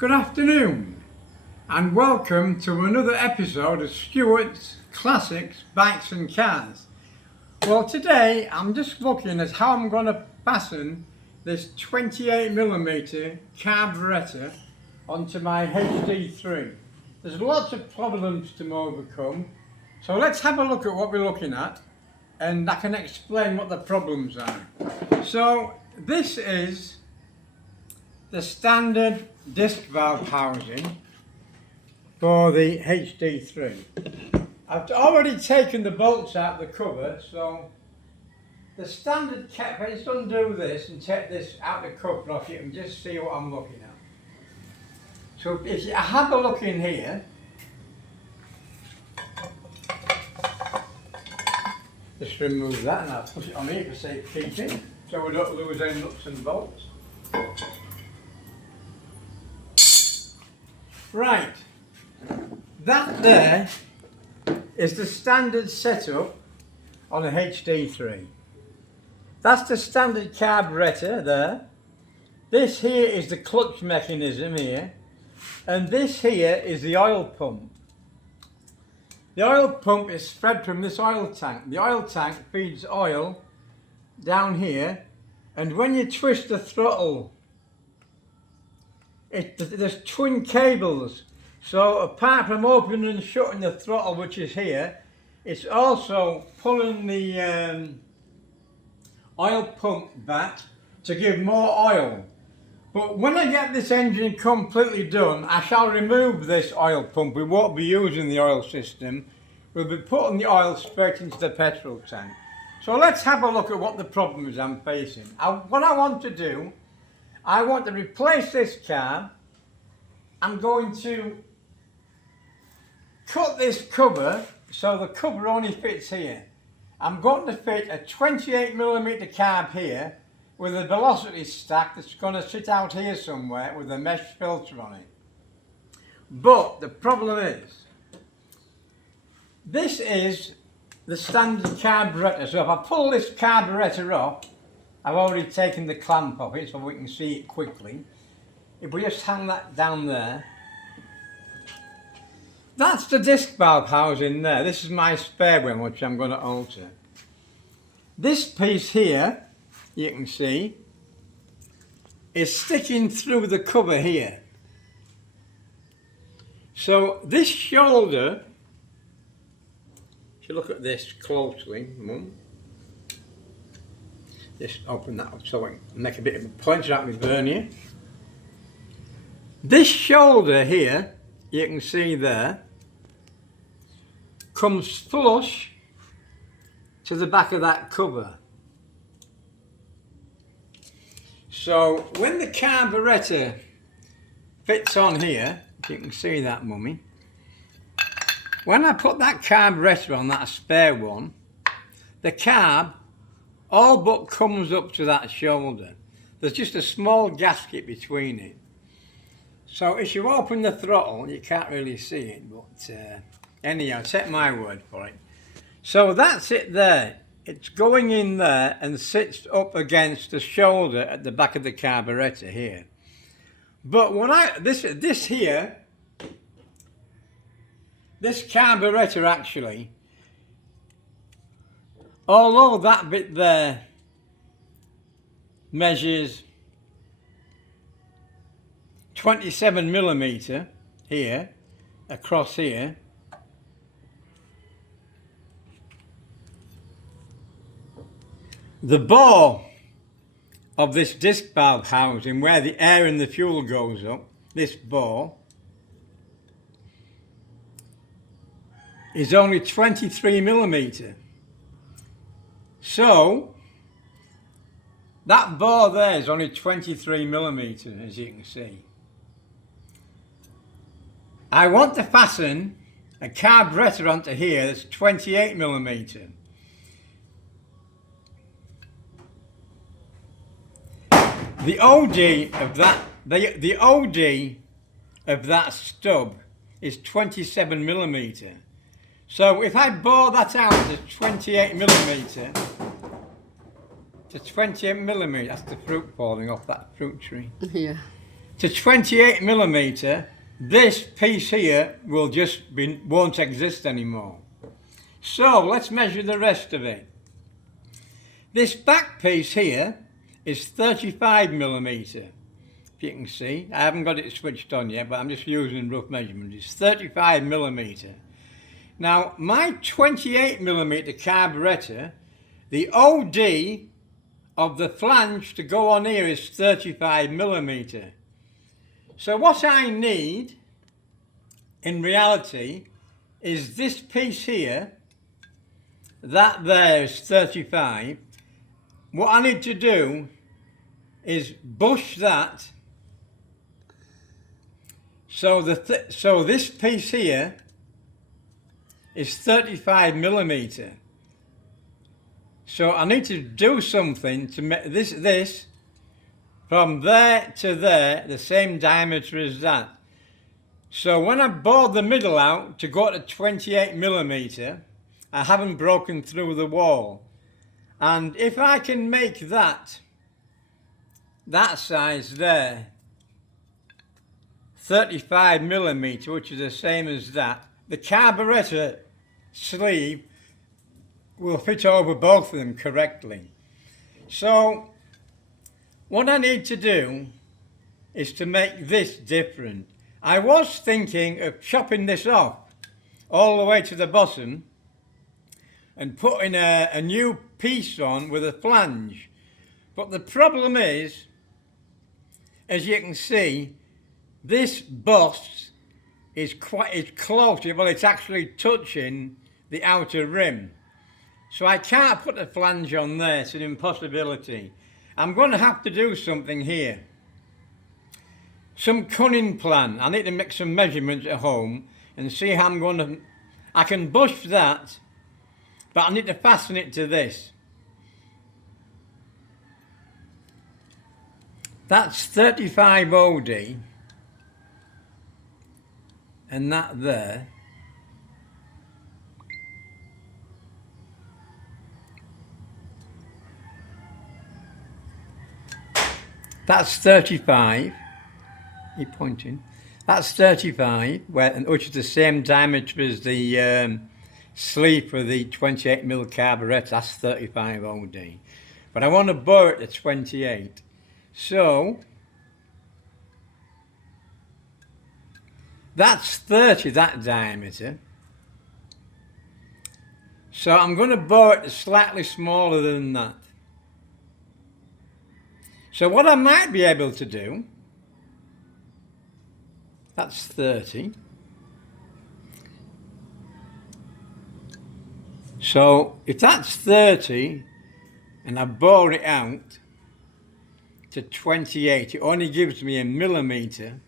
Good afternoon and welcome to another episode of Stuart's Classics, Bikes and Cars. Well, today I'm just looking at how I'm going to fasten this 28mm carburetor onto my HD3. There's lots of problems to overcome, so let's have a look at what we're looking at and I can explain what the problems are. So this is the standard disc valve housing for the HD3. I've already taken the bolts out of the cover, so the standard cap, let's undo this and take this out the cover off, you can just see what I'm looking at. So if you have a look in here, just remove that and I'll put it on here for safekeeping, so we don't lose any nuts and bolts. Right, that there is the standard setup on a HD3. That's the standard carburetor there. This here is the clutch mechanism here, and this here is the oil pump. The oil pump is fed from this oil tank. The oil tank feeds oil down here, and when you twist the throttle, there's twin cables, so apart from opening and shutting the throttle, which is here, it's also pulling the oil pump back to give more oil. But when I get this engine completely done, I shall remove this oil pump. We won't be using the oil system. We'll be putting the oil straight into the petrol tank. So let's have a look at what the problems I'm facing. What I want to do, I want to replace this carb. I'm going to cut this cover so the cover only fits here. I'm going to fit a 28mm carb here with a velocity stack that's going to sit out here somewhere with a mesh filter on it. But the problem is, this is the standard carburetor. So if I pull this carburetor off, I've already taken the clamp off it so we can see it quickly. If we just hang that down there, that's the disc valve housing there. This is my spare one which I'm going to alter. This piece here, you can see, is sticking through the cover here. So this shoulder, if you look at this closely, Mum, just open that up so I can make a bit of a pointer out my vernier. This shoulder here, you can see there, comes flush to the back of that cover. So when the carburetor fits on here, if you can see that, Mummy, when I put that carburetor on, that spare one, the carb all but comes up to that shoulder. There's just a small gasket between it. So if you open the throttle, you can't really see it, but anyhow, take my word for it. So that's it there. It's going in there and sits up against the shoulder at the back of the carburetor here. But when this here, this carburetor actually, although that bit there measures 27mm here, across here, the bore of this disc valve housing, where the air and the fuel goes up, this bore, is only 23mm. So that bore there is only 23mm, as you can see. I want to fasten a carburetor onto here that's 28mm. The OD of that, the OD of that stub is 27mm. So if I bore that out to 28mm, to 28mm, that's the fruit falling off that fruit tree. Yeah. to 28 millimeter, this piece here won't exist anymore. So let's measure the rest of it. This back piece here is 35 millimeter. If you can see, I haven't got it switched on yet, but I'm just using rough measurement. It's 35 millimeter. Now, my 28 millimeter carburetor, the OD of the flange to go on here is 35 millimeter. So what I need, in reality, is this piece here. That there is 35. What I need to do is bush that. So this piece here is 35 millimeter. So I need to do something to make this from there to there the same diameter as that. So when I bored the middle out to go to 28 millimeter, I haven't broken through the wall. And if I can make that size there 35 millimeter, which is the same as that, the carburetor sleeve will fit over both of them correctly. So what I need to do is to make this different. I was thinking of chopping this off all the way to the bottom and putting a new piece on with a flange. But the problem is, as you can see, this boss is close, well, it's actually touching the outer rim. So I can't put a flange on there, it's an impossibility. I'm going to have to do something here. Some cunning plan. I need to make some measurements at home and see how I'm going to... I can bush that, but I need to fasten it to this. That's 35 OD, and that there. That's 35. You're pointing. That's 35, which is the same diameter as the sleeve for the 28mm carburetor. That's 35 OD. But I want to bore it to 28. So that's 30, that diameter. So I'm going to bore it slightly smaller than that. So what I might be able to do, that's 30. So if that's 30 and I bore it out to 28, it only gives me a millimeter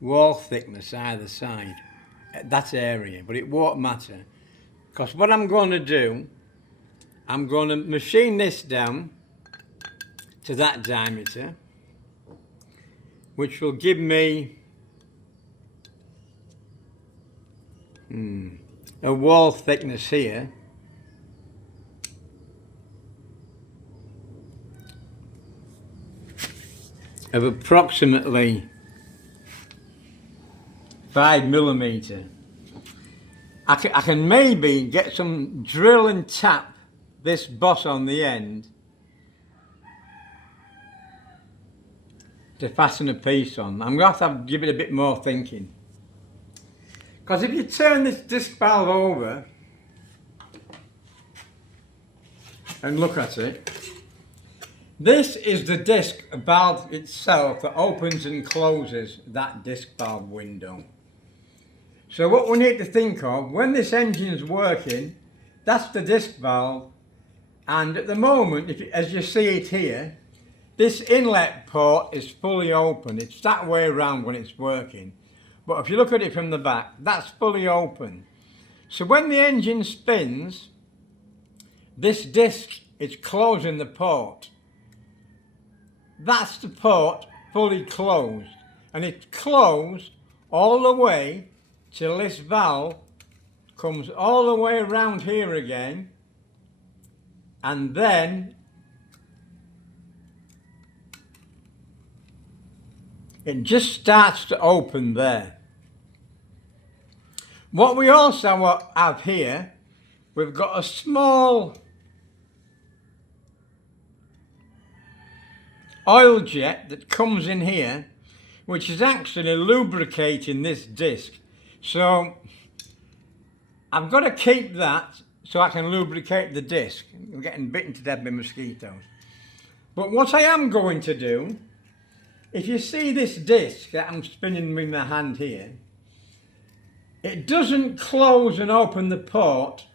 wall thickness either side, that area, but it won't matter. Because what I'm going to do, I'm going to machine this down to that diameter, which will give me a wall thickness here of approximately 5 millimeter. I can maybe get some drill and tap this boss on the end to fasten a piece on. I'm going to have to give it a bit more thinking. Because if you turn this disc valve over and look at it, this is the disc valve itself that opens and closes that disc valve window. So what we need to think of, when this engine is working, that's the disc valve, and at the moment, as you see it here, this inlet port is fully open. It's that way around when it's working. But if you look at it from the back, that's fully open. So when the engine spins, this disc is closing the port. That's the port fully closed. And it's closed all the way till this valve comes all the way around here again, and then It just starts to open there. What we also have here, we've got a small oil jet that comes in here, which is actually lubricating this disc. So I've got to keep that so I can lubricate the disc. I'm getting bitten to death by mosquitoes. But what I am going to do, if you see this disc that I'm spinning with my hand here, it doesn't close and open the port.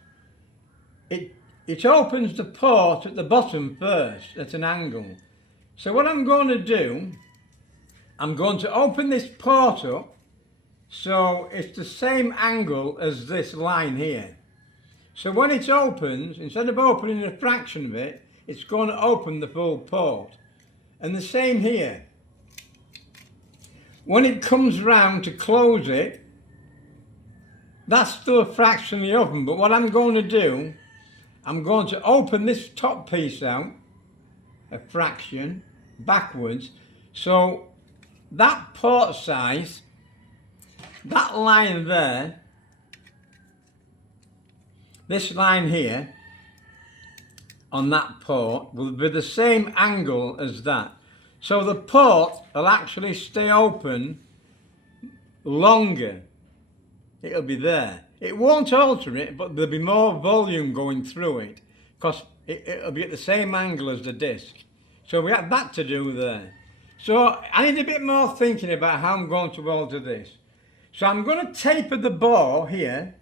It opens the port at the bottom first at an angle. So what I'm going to do, I'm going to open this port up so it's the same angle as this line here. So when it opens, instead of opening a fraction of it, it's going to open the full port. And the same here. When it comes round to close it, that's still a fraction of the oven, but what I'm going to do, I'm going to open this top piece out, a fraction, backwards, so that port size, that line there, this line here, on that port, will be the same angle as that. So the port will actually stay open longer. It'll be there. It won't alter it, but there'll be more volume going through it because it'll be at the same angle as the disc. So we have that to do there. So I need a bit more thinking about how I'm going to alter this. So I'm going to taper the bore here.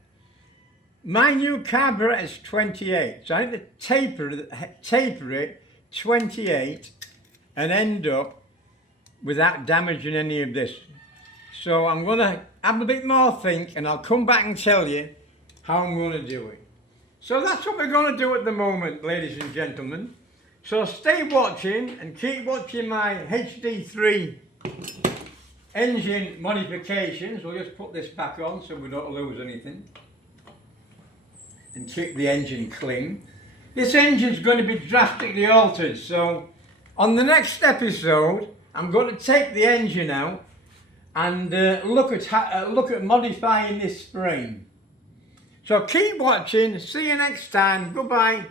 My new carburetor is 28, so I need to taper it 28 and end up without damaging any of this. So I'm going to have a bit more think and I'll come back and tell you how I'm going to do it. So that's what we're going to do at the moment, ladies and gentlemen. So stay watching and keep watching my HD3 engine modifications. We'll just put this back on so we don't lose anything. And keep the engine clean. This engine's going to be drastically altered, so on the next episode I'm going to take the engine out and look at modifying this spring. So keep watching, see you next time, goodbye.